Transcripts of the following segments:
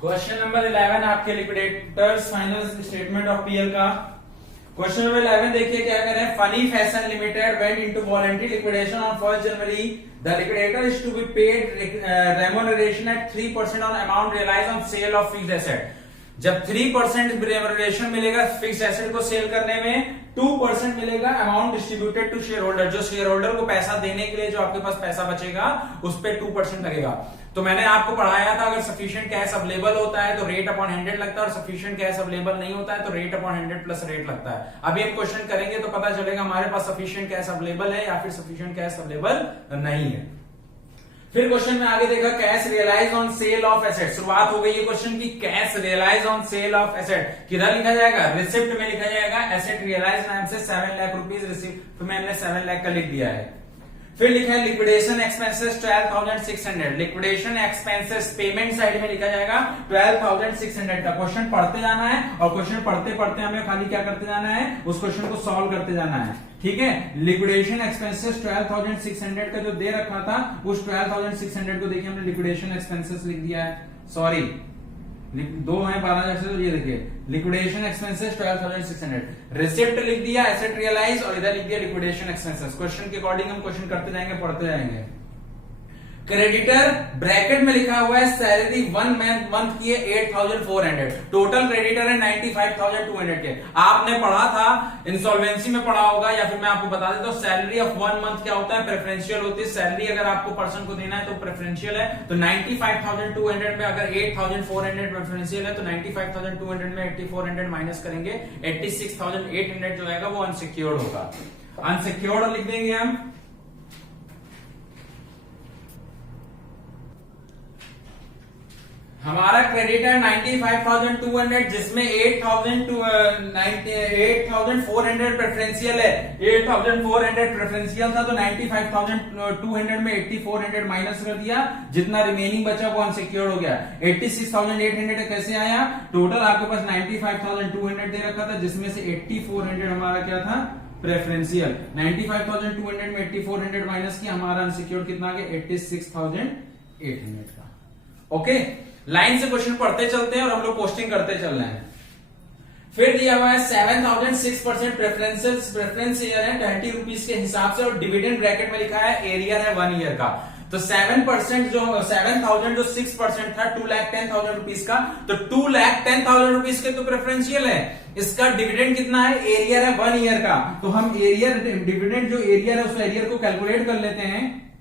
Question number 11 आपके liquidators final statement of PL का। Question number 11 देखिए क्या करें। Funny fashion limited went into voluntary liquidation on 1 January. The liquidator is to be paid remuneration at 3% on amount realise on sale of fixed asset. जब 3% remuneration मिलेगा fixed asset को cell करने में, 2% मिलेगा amount distributed to share holder. जो share holder को पैसा देने के लिए जो आपके पास पैसा बचेगा उस पर 2% लगेगा। तो मैंने आपको पढ़ाया था अगर सफिशिएंट कैश अवेलेबल होता है तो रेट अपॉन 100 लगता है, और सफिशिएंट कैश अवेलेबल नहीं होता है तो रेट अपॉन 100 प्लस रेट लगता है। अभी हम क्वेश्चन करेंगे तो पता चलेगा हमारे पास सफिशिएंट कैश अवेलेबल है या फिर सफिशिएंट कैश अवेलेबल नहीं है। फिर क्वेश्चन में आगे देखा cash realise on sale of asset. शुरुआत हो गई है क्वेश्चन की। Cash realise on sale of asset किधर लिखा जाएगा? रिसिप्ट में लिखा जाएगा। एसेट रियलाइज नाम से 7 लाख रुपीज रिसिप्ट में हमने 7 लाख का लिख दिया है। फिर लिखा है liquidation expenses 12,600। Liquidation expenses payment side में लिखा जाएगा 12,600 का। क्वेश्चन पढ़ते जाना है और क्वेश्चन पढ़ते पढ़ते हमें खाली क्या करते जाना है, उस क्वेश्चन को सॉल्व करते जाना है। ठीक है। लिक्विडेशन एक्सपेंसेस 12,600 का जो दे रखा था उस 12,600 को देखिए हमने लिक्विडेशन एक्सपेंसेस लिख दिया है। सॉरी, दो है 12,000 से, तो ये देखिए लिक्विडेशन एक्सपेंसेस 12,600। रिसिप्ट लिख दिया, एसेट रियलाइज, और इधर लिख दिया लिक्विडेशन एक्सपेंसेस। क्वेश्चन के अकॉर्डिंग हम क्वेश्चन करते जाएंगे, पढ़ते जाएंगे। क्रेडिटर ब्रैकेट में लिखा हुआ है सैलरी 1 मंथ की है 8,400। टोटल क्रेडिटर है 95,200 के। आपने पढ़ा था इंसॉल्वेंसी में पढ़ा होगा, या फिर मैं आपको बता देता हूं सैलरी ऑफ 1 मंथ क्या होता है, प्रेफरेंशियल होती है। सैलरी अगर आपको पर्सन को देना है तो प्रेफरेंशियल है। तो 95,200 में अगर 8,400 प्रेफरेंशियल है तो 95,200 में 8,400 माइनस करेंगे, 86,800 जो आएगा वो अनसिक्योर्ड होगा। अनसिक्योर्ड लिख देंगे हम। हमारा क्रेडिट है 95,200 जिसमें 8,400 प्रेफरेंशियल है। 8,400 प्रेफरेंशियल था तो 95,200 में 8,400 माइनस कर दिया, जितना रिमेनिंग बचा वो अनसिक्योर्ड हो गया। 86,800 कैसे आया? टोटल आपके पास 95,200 दे रखा था जिसमें से 8,400 हमारा क्या था, प्रेफरेंशियल। 95,200 में 8,400 माइनस किया, हमारा अनसिक्योर्ड कितना आ गया, 86,800 का। ओके, लाइन से क्वेश्चन पढ़ते चलते हैं और हम लोग पोस्टिंग करते चल रहे हैं। फिर दिया हुआ है 7,006% प्रेफरेंस शेयर है 20 रुपीज के हिसाब से, और डिविडेंड ब्रैकेट में लिखा है एरियर है 1 ईयर का। तो 7% जो 7,000 जो 6% था 2,10,000 रुपीज का, तो 2,10,000 रुपीज के तो प्रेफरेंशियल है। इसका डिविडेंड कितना है? एरियर है 1 ईयर का। तो हम एरियर डिविडेंड जो एरियर है उस एरियर को कैलकुलेट कर लेते हैं।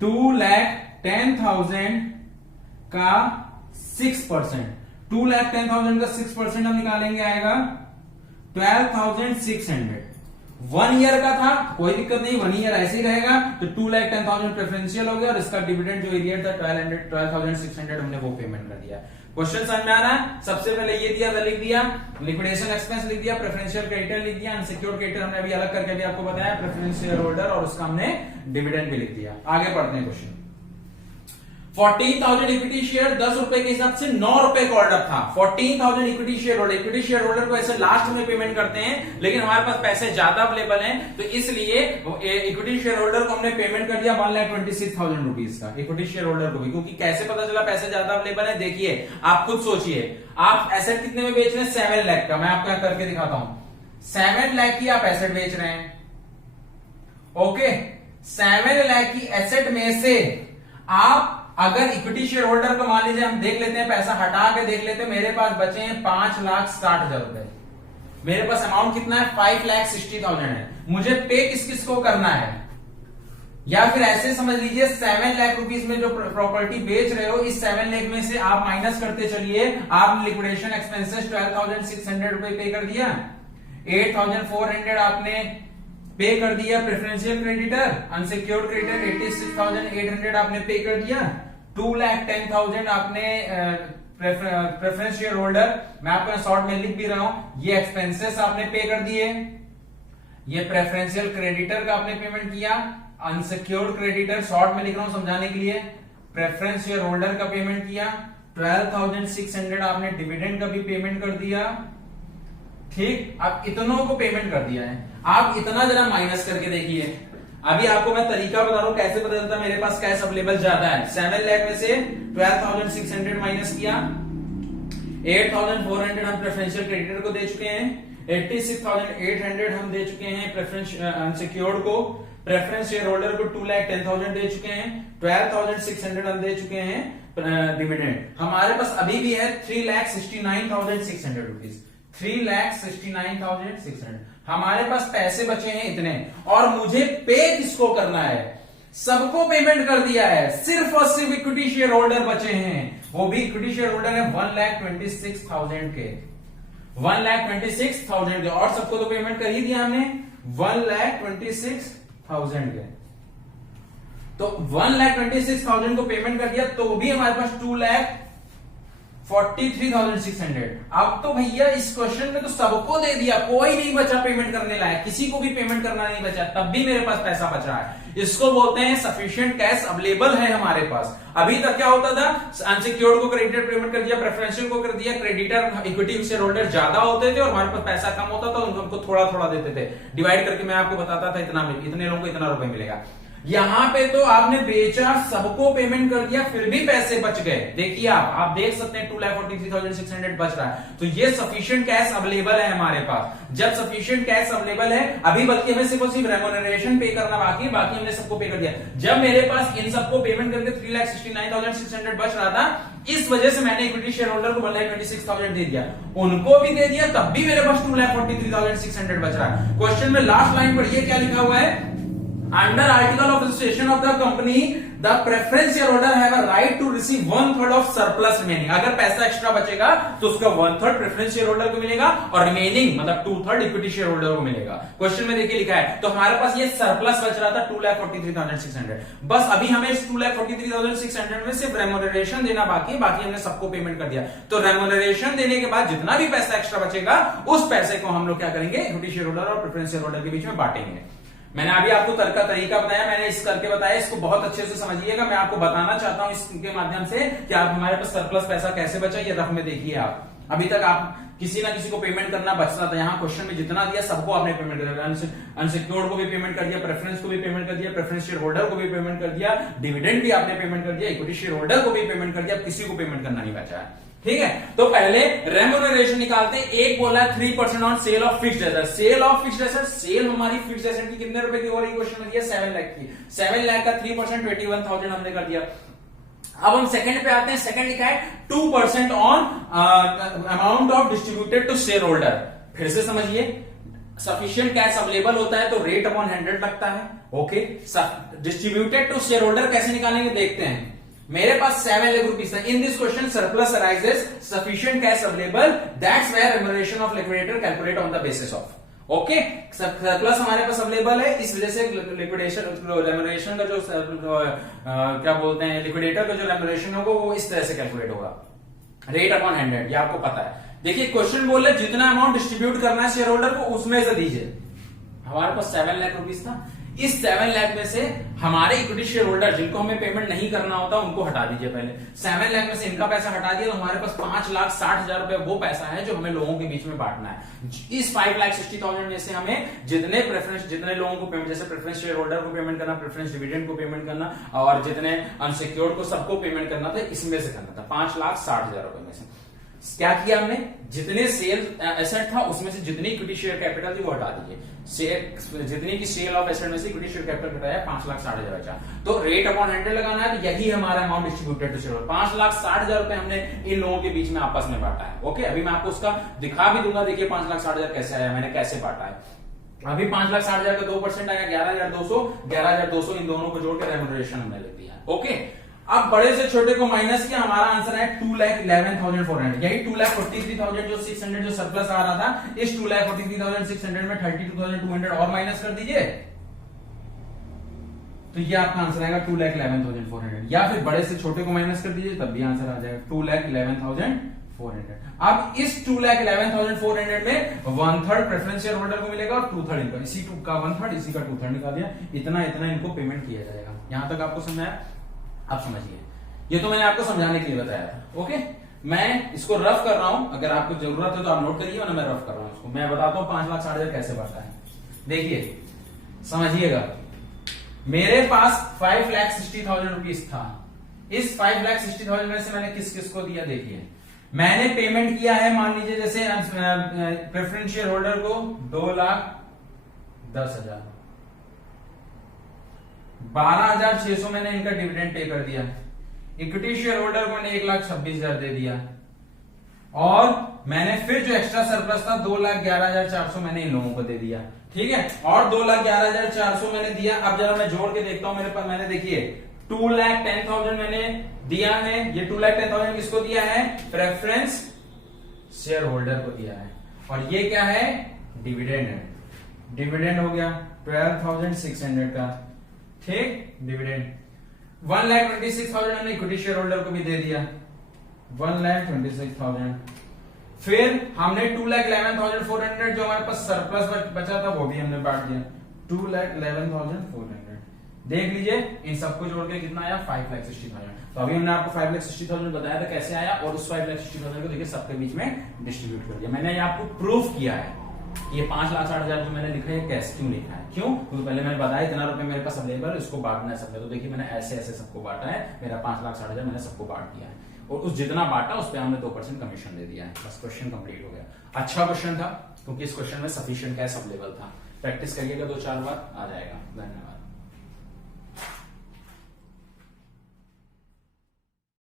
2,10,000 का 6%, 2,10,000 का 6% हम निकालेंगे, आएगा 12,600। 1 ईयर का था, कोई दिक्कत नहीं, 1 ईयर ऐसे ही रहेगा। तो 2,10,000 प्रेफरेंशियल हो गया और इसका डिविडेंड जो एरियर था 12,600 हमने वो पेमेंट कर दिया। क्वेश्चन समझ में आ रहा है? सबसे पहले ये दिया था, लिख दिया लिक्विडेशन एक्सपेंस, लिख दिया प्रेफरेंशियल क्रेडिटर, लिख दिया अनसिक्योर्ड क्रेडिटर हमने अभी अलग करके भी आपको बताया, प्रेफरेंस शेयर होल्डर, और उसका हमने डिविडेंड भी लिख दिया। आगे पढ़ते हैं क्वेश्चन। 14,000 इक्विटी शेयर 10 रुपए के हिसाब से 9 रुपए का ऑर्डर था। 14,000 equity share holder, equity share holder को ऐसे लास्ट में पेमेंट करते हैं, लेकिन हमारे पास पैसे ज्यादा अवेलेबल हैं तो इसलिए इक्विटी शेयर होल्डर को हमने पेमेंट कर दिया 1,26,000 रुपीज का, इक्विटी शेयर होल्डर को भी। क्योंकि कैसे पता चला पैसे ज्यादा अवेलेबल है? देखिए आप खुद सोचिए, आप एसेट कितने में बेच रहे हैं? 7 लाख का। मैं आपको करके दिखाता हूं, 7 लाख की आप एसेट बेच रहे हैं। ओके, 7 लाख की एसेट में से आप अगर इक्विटी शेयर होल्डर को मान लीजिए, हम देख लेते हैं, पैसा हटा के देख लेते हैं, मेरे पास बचे हैं 5,60,000 रुपए। मेरे पास अमाउंट कितना है? 5,60,000 है। मुझे पे किस किस को करना है? या फिर ऐसे समझ लीजिए 7 लाख रुपीज में जो प्रॉपर्टी बेच रहे हो, इस 7 लाख में से आप माइनस करते चलिए। आपने लिक्विडेशन एक्सपेंसेस 12,600 रुपए पे कर दिया, 8,400 आपने पे कर दिया प्रेफरेंशियल क्रेडिटर, अनसिक्योर्ड क्रेडिटर 86,800 आपने पे कर दिया, 2,10,000 आपने प्रेफरेंस शेयर होल्डर, मैं आपको शॉर्ट में लिख भी रहा हूं, ये एक्सपेंसेस आपने पे कर दिए, ये प्रेफरेंशियल क्रेडिटर का आपने पेमेंट किया, अनसिक्योर्ड क्रेडिटर शॉर्ट में लिख रहा हूं समझाने के लिए, प्रेफरेंस शेयर होल्डर का पेमेंट किया, 12,600 आपने डिविडेंड का भी पेमेंट कर दिया। ठीक, अब इतनों को पेमेंट कर दिया है। आप इतना जरा माइनस करके देखिए, अभी आपको मैं तरीका बता रहा हूं कैसे पता चलता मेरे पास कैश अवेलेबल ज्यादा है। 7 लाख में से 12,600 माइनस किया, 8,400 हम प्रेफरेंशियल क्रेडिटर को दे चुके हैं, 86,800 हम दे चुके हैं प्रेफरेंस अनसिक्योर्ड को, प्रेफरेंस शेयर होल्डर को 2,10,000 दे चुके हैं, 12,600 हम दे चुके हैं डिविडेंड। हमारे पास अभी भी है 3,69,600 रुपीज, 3,69,600 हमारे पास पैसे बचे हैं इतने, और मुझे पे किसको करना है? सबको पेमेंट कर दिया है, सिर्फ और सिर्फ इक्विटी शेयर होल्डर बचे हैं, वो भी इक्विटी शेयर होल्डर है 1,26,000 के, 1,26,000 के, और सबको तो पेमेंट कर ही दिया हमने 1,26,000 के। तो 1,26,000 को पेमेंट कर दिया, तो भी हमारे पास 2,43,600। अब तो भैया इस क्वेश्चन में तो सबको दे दिया, कोई नहीं बचा पेमेंट करने लायक, किसी को भी पेमेंट करना नहीं बचा, तब भी मेरे पास पैसा बच रहा है। इसको बोलते हैं सफिशिएंट कैश अवेलेबल है हमारे पास। अभी तक क्या होता था, अनसिक्योर्ड को क्रेडिटर पेमेंट कर दिया, प्रेफरेंशियल को कर दिया, क्रेडिटर इक्विटी शेयर होल्डर ज्यादा होते थे और हमारे पास पैसा कम होता था, उनको थोड़ा थोड़ा देते थे, डिवाइड करके मैं आपको बताता था इतना इतने लोगों को इतना रुपए मिलेगा। यहां पे तो आपने बेचा, सबको पेमेंट कर दिया, फिर भी पैसे बच गए। देखिए आप देख सकते हैं 2,43,600 बच रहा है, तो ये सफिशिएंट कैश अवेलेबल है हमारे पास। जब सफिशिएंट कैश अवेलेबल है, अभी बल्कि हमें सिर्फ और सिर्फ रेम्यूनरेशन पे करना बाकी, बाकी हमने सबको पे कर दिया। जब मेरे पास इन सबको पेमेंट करके 3,69,600 बच रहा था, इस वजह से मैंने इक्विटी शेयर होल्डर को 1,26,000 दे दिया, उनको भी दे दिया, तब भी मेरे पास 2,43,600 बच रहा है। क्वेश्चन में लास्ट लाइन पढ़िए क्या लिखा हुआ है, under article of registration of the company the preference share holder have a right to receive 1/3 of surplus remaining. अगर पैसा एक्स्ट्रा बचेगा तो उसका 1/3 प्रेफरेंस शेयर होल्डर को मिलेगा और रिमेनिंग मतलब 2/3 इक्विटी शेयर होल्डर को मिलेगा। क्वेश्चन में देखिए लिखा है, तो हमारे पास ये सरप्लस बच रहा था 2,43,600। बस अभी हमें इस 2,43,600 में सिर्फ रेम्यूनरेशन देना बाकी है, बाकी हमने सबको पेमेंट कर दिया। तो रेम्यूनरेशन देने के बाद जितना भी पैसा एक्स्ट्रा बचेगा, उस पैसे को हम लोग क्या करेंगे, इक्विटी शेयर होल्डर और प्रेफरेंस शेयर होल्डर के बीच में बांटेंगे। मैंने अभी आपको तरीका बताया, मैंने इस करके बताया, इसको बहुत अच्छे से समझिएगा। मैं आपको बताना चाहता हूं इसके माध्यम से कि आप हमारे पास सरप्लस पैसा कैसे बचा, ये रफ में देखिए आप। अभी तक आप किसी ना किसी को पेमेंट करना बचता था, यहाँ क्वेश्चन में जितना दिया सबको आपने पेमेंट कर दिया, अनसिक्योर्ड को भी पेमेंट कर दिया, प्रेफरेंस को भी पेमेंट कर दिया, प्रेफरेंस शेयर होल्डर को भी पेमेंट कर दिया, डिविडेंड भी आपने पेमेंट कर दिया, इक्विटी शेयर होल्डर को भी पेमेंट कर दिया, किसी को पेमेंट करना नहीं बचा है। ठीक है, तो पहले रेम्यूनरेशन निकालते हैं। एक बोला 3% on sale of fixed asset. Sale of fixed asset, sale हमारी फिक्स्ड एसेट की कितने रुपए की हो रही है, क्वेश्चन में दिया 7 लाख की। 7 लाख का 3% 21,000 हमने कर दिया। अब हम सेकंड पे आते हैं। सेकंड लिखा है 2% on amount of distributed to share holder. फिर से समझिए, सफिशिएंट कैश अवेलेबल होता है तो रेट अपॉन 100 लगता है। Okay, distributed to share holder कैसे निकालेंगे देखते हैं। मेरे पास 7 लाख रुपीस है। In this question surplus arises, sufficient cash available, that's where remuneration of liquidator calculate on the basis of. Okay, surplus हमारे पास अवेलेबल है, इस वजह से लिक्विडेशन रेम्यूनरेशन का जो क्या बोलते हैं, लिक्विडेटर का जो रेम्यूनरेशन होगा वो इस तरह से कैलकुलेट होगा, रेट अपॉन 100। ये आपको पता है। देखिए क्वेश्चन बोल रहे जितना अमाउंट डिस्ट्रीब्यूट करना है शेयर होल्डर को उसमें से दीजिए। हमारे पास 7 लाख रुपीस था, इस 7 लाख में से हमारे इक्विटी शेयर होल्डर जिनको हमें पेमेंट नहीं करना होता उनको हटा दीजिए। पहले 7 लाख में से इनका पैसा हटा दिया तो हमारे पास 5,60,000 रुपए वो पैसा है जो हमें लोगों के बीच में बांटना है। इस 5,60,000 में से हमें जितने लोगों को पेमेंट, जैसे प्रेफरेंस शेयर होल्डर को पेमेंट करना, प्रेफरेंस डिविडेंड को पेमेंट करना और जितने अनसिक्योर्ड को सबको पेमेंट करना था, इसमें से करना था 5,60,000 रुपए में से। क्या किया हमने, जितने सेल एसेट था उसमें से जितनी इक्विटी शेयर कैपिटल थी वो हटा दीजिए। जितनी की सेल ऑफ एसेट में से इक्विटी शेयर कैपिटल घटाया, 5,60,000 बचा। तो रेट अपॉन 100 लगाना है, तो यही हमारा amount distributed to share holder. 5,60,000 रुपए हमने इन लोगों के बीच में आपस में बांटा है। ओके, अभी मैं आपको उसका दिखा भी दूंगा। देखिए 5,60,000 कैसे आया, मैंने कैसे बांटा है। अभी 5,60,000 का 2% आया 11,200, 11,200 इन दोनों को जोड़ के रेम्यूनरेशन हमने लिख दिया। ओके, अब बड़े से छोटे को माइनस किया, हमारा आंसर है 2,11,400। यही 2,43,600 जो सरप्लस आ रहा था, इस 2,43,600 में 32,200 और माइनस कर दीजिए, तो ये आपका आंसर आएगा 2,11,400। या फिर बड़े से छोटे को माइनस कर दीजिए, तब भी आंसर आ जाएगा 2,11,400। अब इस 2,11,400 में 1/3 प्रेफरेंस शेयर होल्डर को मिलेगा और 2/3 इनका, इसी का 1/3 इसी का 2/3 निकाल दिया, इतना इनको पेमेंट किया जाएगा। यहां तक आपको समझ आया? आप समझिए, ये तो मैंने आपको समझाने के लिए बताया था। ओके, मैं इसको रफ कर रहा हूं, अगर आपको जरूरत है तो आप नोट करिए, वरना मैं रफ कर रहा हूं इसको। मैं बताता हूं 5,60,000 कैसे बढ़ता है। देखिए समझिएगा, मेरे पास 5,60,000 रुपीज था। इस 5,60,000 में से मैंने किस किस को दिया, देखिए मैंने पेमेंट किया है, मान लीजिए जैसे प्रेफरेंस शेयर होल्डर को 2,10,000, 12,600 मैंने इनका डिविडेंड पे कर दिया। इक्विटी शेयर होल्डर को मैंने 1,26,000 दे दिया, और मैंने फिर जो एक्स्ट्रा सरप्लस था 2,11,400 मैंने इन लोगों को दे दिया, ठीक है। और 2,11,400 मैंने दिया। अब जरा मैं जोड़ के देखता हूं, मेरे पास मैंने देखिए 2,10,000 मैंने दिया है। ये 2,10,000 किसको दिया है, प्रेफरेंस शेयर होल्डर को दिया है, और ये क्या है, डिविडेंड है। डिविडेंड हो गया 12,600 का, ठीक, डिविडेंड। 1,26,000 हमने इक्विटी शेयर होल्डर को भी दे दिया, 1,26,000। फिर हमने 2,11,400 जो हमारे पास सरप्लस बचा था वो भी हमने बांट दिया, 2,11,400। देख लीजिए इन सबको जोड़ के कितना आया, 5,60,000। तो अभी हमने आपको 5,60,000 बताया था कैसे आया, और उस 5,60,000 को देखिए सबके बीच में डिस्ट्रीब्यूट कर दिया। मैंने ये आपको प्रूफ किया है कि ये 5,60,000 जो मैंने लिखा है कैसे, क्यों लिखा है, क्यों, क्योंकि पहले मैंने बताया इतना रुपए मेरे पास अवेलेबल है, इसको बांटना है सबको। तो देखिए मैंने ऐसे ऐसे सबको बांटा है, मेरा 5,60,000 मैंने सबको बांट दिया है, और उस जितना बांटा उस पर हमने 2% कमीशन दे दिया है। बस क्वेश्चन कंप्लीट हो गया। अच्छा क्वेश्चन था, क्योंकि इस क्वेश्चन में सफिशिएंट कैश अवेलेबल था। प्रैक्टिस करिएगा 2-4 बार, आ जाएगा। धन्यवाद।